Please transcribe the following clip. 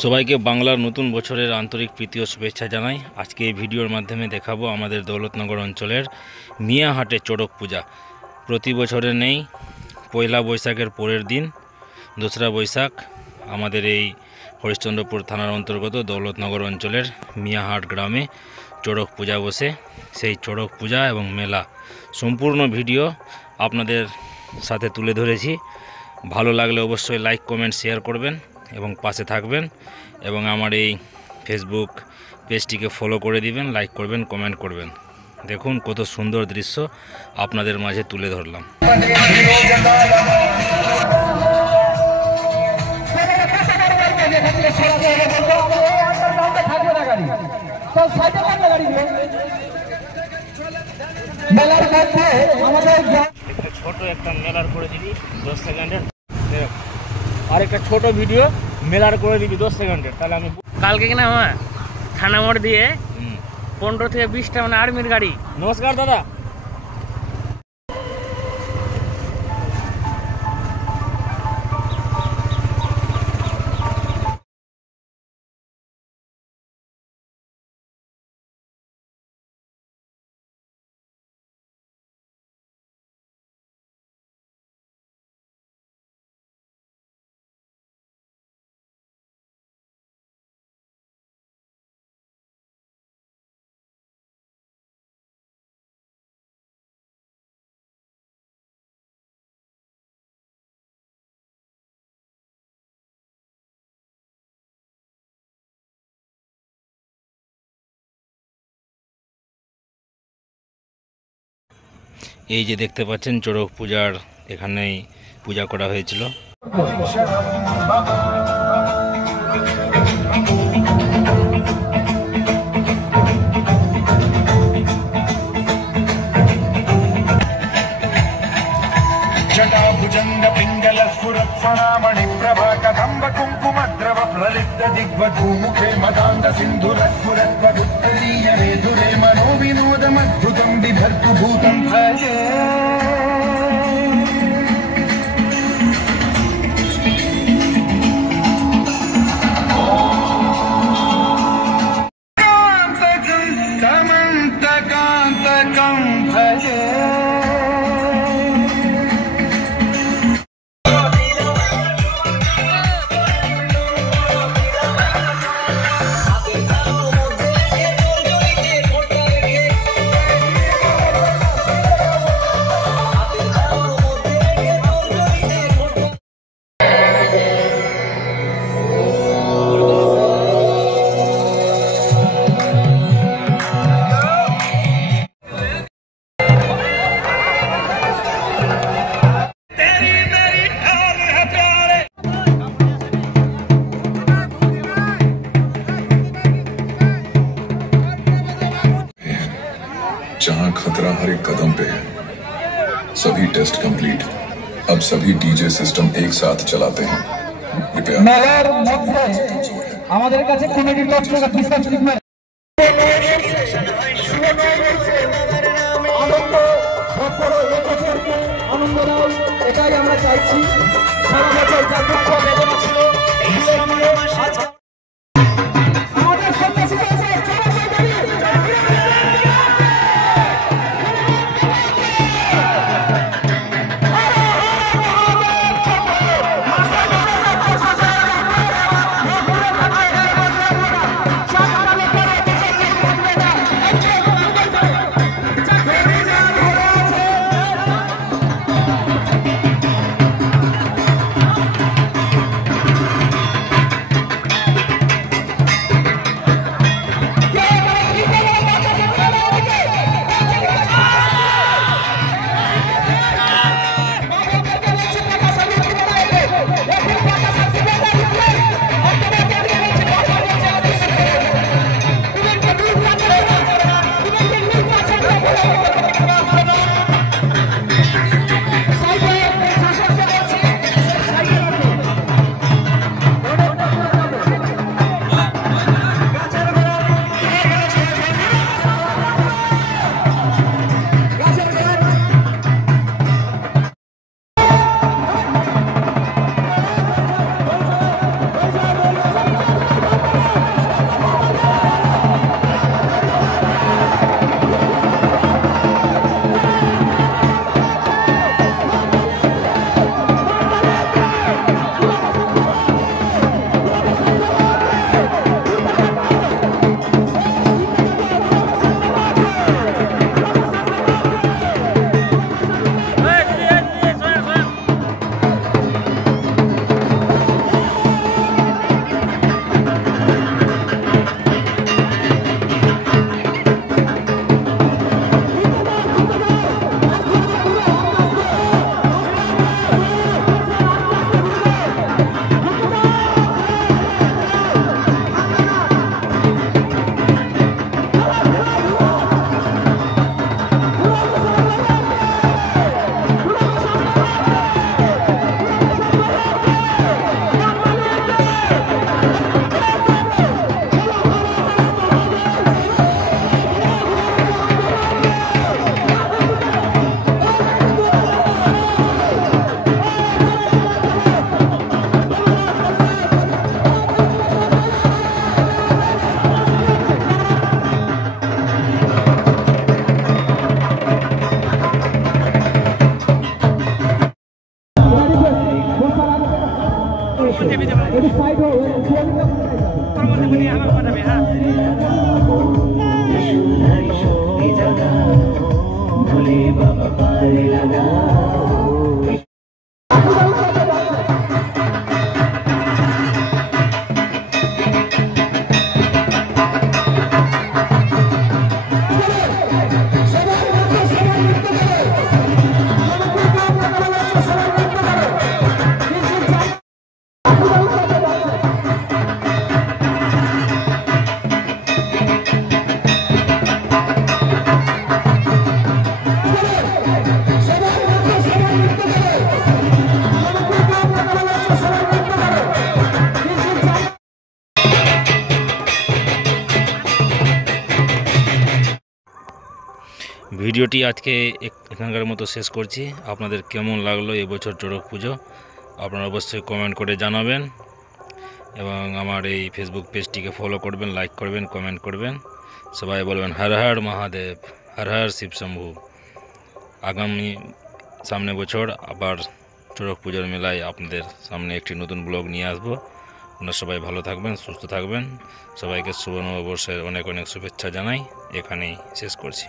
সবাইকে বাংলার নতুন বছরের আন্তরিক প্রীতি ও শুভেচ্ছা জানাই। আজকে এই ভিডিওর মাধ্যমে দেখাবো আমাদের দৌলতনগর অঞ্চলের মিয়াহাটে চড়ক পূজা। প্রতি বছরে নেই, পয়লা বৈশাখের পরের দিন 2রা বৈশাখ আমাদের এই হরিশ্চন্দ্রপুর থানার অন্তর্গত দৌলতনগর অঞ্চলের মিয়াহাট গ্রামে চড়ক পূজা বসে। সেই চড়ক পূজা এবং মেলা সম্পূর্ণ ভিডিও আপনাদের সাথে তুলে ধরেছি। ভালো লাগলে অবশ্যই লাইক, কমেন্ট, শেয়ার করবেন এবং পাশে থাকবেন, এবং আমার এই ফেসবুক পেজটিকে ফলো করে দিবেন, লাইক করবেন, কমেন্ট করবেন। দেখুন কত সুন্দর দৃশ্য আপনাদের মাঝে তুলে ধরলাম। ছোট একটা মেলার করে দিবি 10 সেকেন্ডের, আর একটা ছোট ভিডিও মেলার করে দিবি 10 সেকেন্ডের। তাহলে আমি কালকে কিনা আমার থানা মোড় দিয়ে 15 থেকে 20টা মানে আর্মির গাড়ি। নমস্কার দাদা। এই যে দেখতে পাচ্ছেন চড়ক পূজার এখানেই পূজা করা হয়েছিল। जटाभुजंग पिंगल स्फुरत्फणामणि प्रभा कदंब कुंकुमद्रव प्रलिप्त दिग्वधूमुखे मदान्त सिन्धुरस्फुरत्वदुत्तरीय वेधुरे मनोविनोदमद्भुतं बिभर्तुभूतं भजे। कांतकांतकं भजे। जहां खतरा हर एक कदम पे है। सभी टेस्ट कंप्लीट। अब सभी डीजे सिस्टम एक साथ चलाते हैं। মেলার মধ্যে আমাদের কাছে কমিটির পক্ষ থেকে বিশ্বাস লিখবেন আনন্দ দাও, এটাই আমরা চাইছি। সারা বছর যা দুঃখ বেদনা ছিল আমাদের সন্ন্যাসী একটু সাইড ভিডিওটি আজকে এখানকার মতো শেষ করছি। আপনাদের কেমন লাগলো এবছর চড়ক পুজো আপনারা অবশ্যই কমেন্ট করে জানাবেন এবং আমার এই ফেসবুক পেজটিকে ফলো করবেন, লাইক করবেন, কমেন্ট করবেন। সবাই বলবেন হর হর মহাদেব, হর হর শিব শম্ভু। আগামী সামনে বছর আবার চড়ক পুজোর মেলায় আপনাদের সামনে একটি নতুন ব্লগ নিয়ে আসবো। আপনারা সবাই ভালো থাকবেন, সুস্থ থাকবেন। সবাইকে শুভ নববর্ষের অনেক অনেক শুভেচ্ছা জানাই। এখানেই শেষ করছি।